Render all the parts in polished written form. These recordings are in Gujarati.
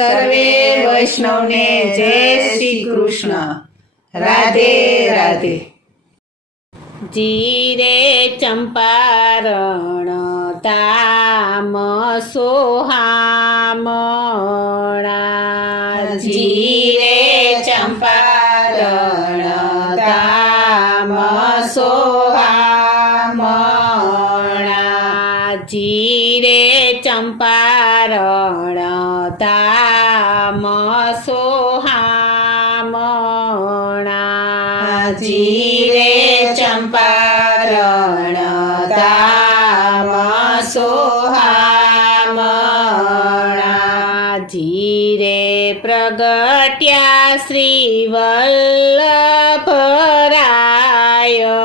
સર્વે વૈષ્ણવને જય શ્રી કૃષ્ણ. રાધે રાધે. જીરે ચંપારણ તામ સોહામણા. જીરે ચંપારણ તામ સોહામણા. જીરે ચંપારણ તામ સોહામણા. જીરે ચંપારણ તામ સોહામણા. જીરે પ્રગટ્યા શ્રી વલ્લભરાય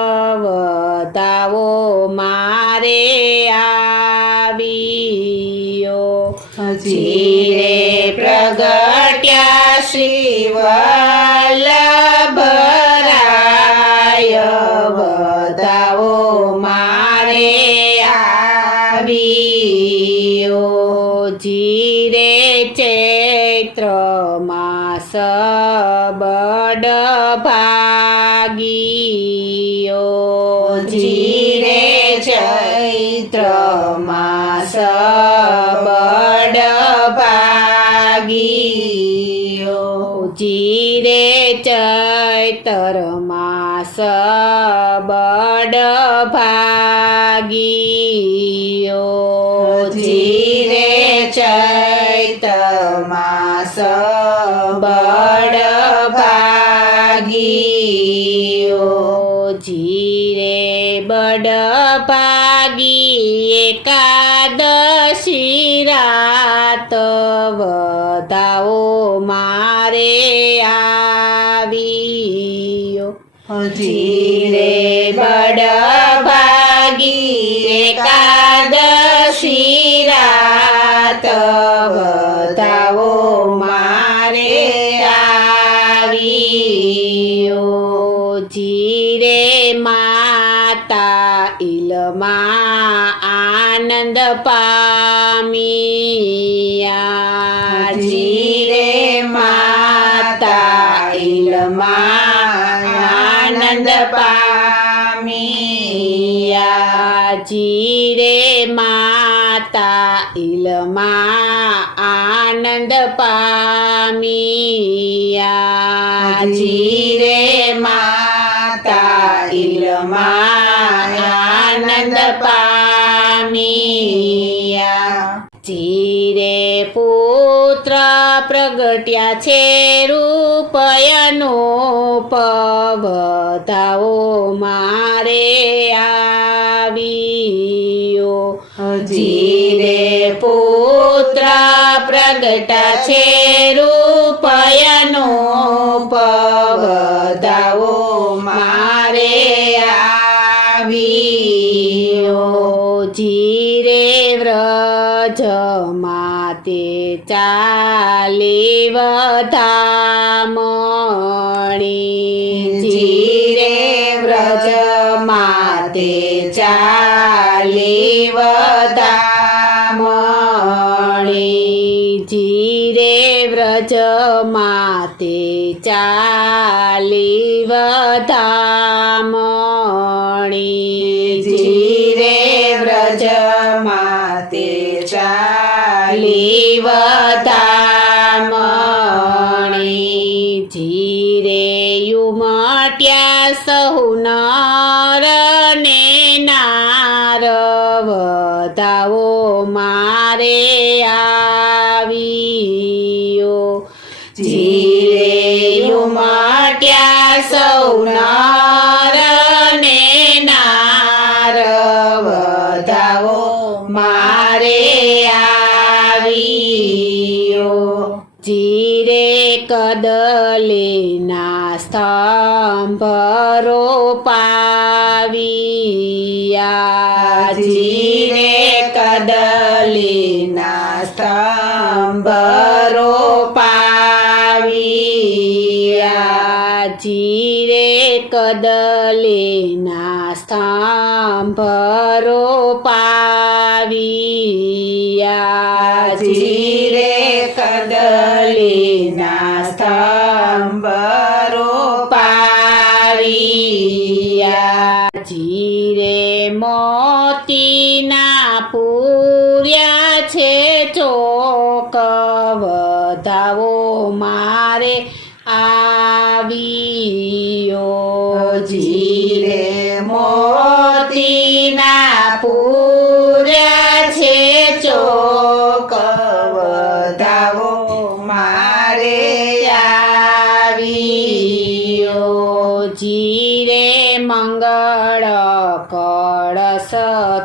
વતાવો મારે આવ્યો. જીરે પ્રગટ્યા શ્રી વલ્લભરાય બતાવો મારે આવ્યો. જીરે ચૈત્ર માસ બડ ભાગીયો. જીરે ચૈત્ર માસ બડ ભાગીયો. જીરે ચૈતર માસ બડ ભાગીયો. જીરે ચૈત્ર માસ બડ ભાગીયો. જીરે બડ ભાગી એકાદશી રાત વતાવો મારે આવ્યો. જીરે બડ ભાગી એકાદશી રાત બતાવો મારે આવ્યો. જીરે માતા ઇલમાં આનંદ પામ્યા. જીરે માતા ઇલમાં આનંદ પામ્યા. જીરે માતા ઇલમાં આનંદ પામ્યા. જીરે માતા ઇલમાં આનંદ પામ્યા. જીરે પુત્ર પ્રગટ્યા છે રૂપયનો પવતાવો મારે આવ્યો. જીરે પુત્ર પ્રગટા છે રૂપયનો પવતાવો મારે આવ્યો. જીરે વ્રજ માતે ચાલી વધામણી. જીરે વ્રજ માતે ચાલી વધામણી. જીરે વ્રજ માતે ચાલી વધામણી. જીરે વ્રજ માતે ચાલી વધામણી. જીરે યુમટ્યા સહુ નર ને નાર વતાવો મારે આવ્યો. જીરે યુમટ્યા સૌ નર ને નાર વધાવો મારે આવ્યો. જીરે કદલીના સ્તંભ રોપાવ્યા. જીરે કદલીના સ્તંભ રોપાવ્યા. જીરે કદલીના સ્તંભ રોપાવ્યા. જીરે કદલીના સ્તંભ રોપાવ્યા. જીરે મોતીના પૂર્યા છે ચોક, વધાવો મારે આવ્યો. જીરે મોતીના પૂર્યા છે ચોક, વધાવો મારે આવ્યો. જીરે મંગળ કળશ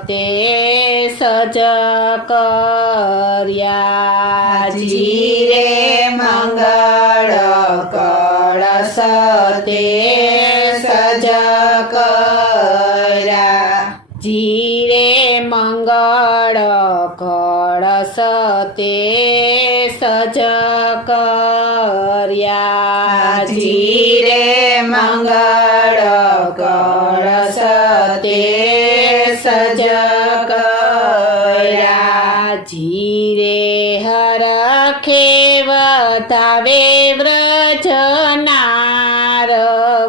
તે સજ કર્યા. જીરે મંગળ કળશ તે સજ કર્યા. જીરે મંગળ કળશ તે સજ કર્યા. જીરે મંગળ કળશ તે સજ કર્યા. જીરે હરખે વધાવે વ્રજનાર,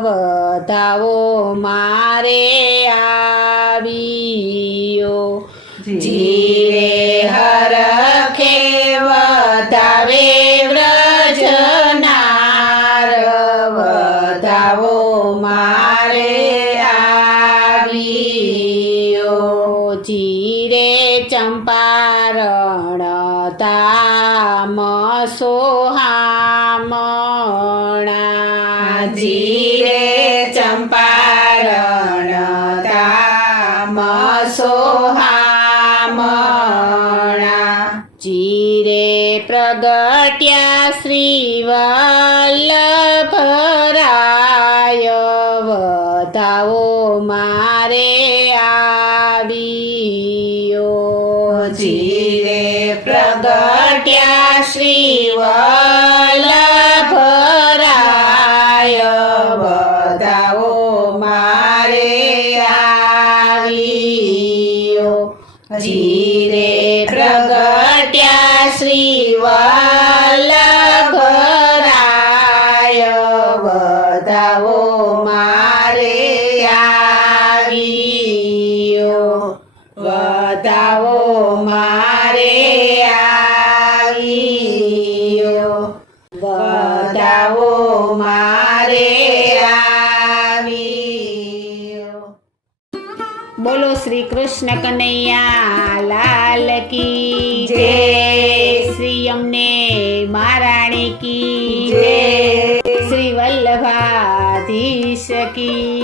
વધાવો મારે આવ્યો. જીરે હરખે વધાવે વ્રજનાર, વધાવો મારે આવ્યો. જીરે ચંપારણ ધામ સોહામણા. જીરે ચંપારણ ધામ સોહામણા. જીરે પ્રગટ્યા શ્રી વલ્લભરાય, વધાવો મારે આવ્યો. જીરે પ્રગટ્યા શ્રી વલ્લભરાય, વધાવો મારે આવ્યો. જીરે પ્રગટ્યા શ્રી વલ્લભરાય, વધાવો મારે આવ્યો. વધાવો મારે આવ્યો. વધાવો મારે આવ્યો. બોલો શ્રી કૃષ્ણ કનૈયા લાલ કી જય. જય. શ્રી અમને મહારાણી કી જય. જય. શ્રી વલ્લભાધીશ કી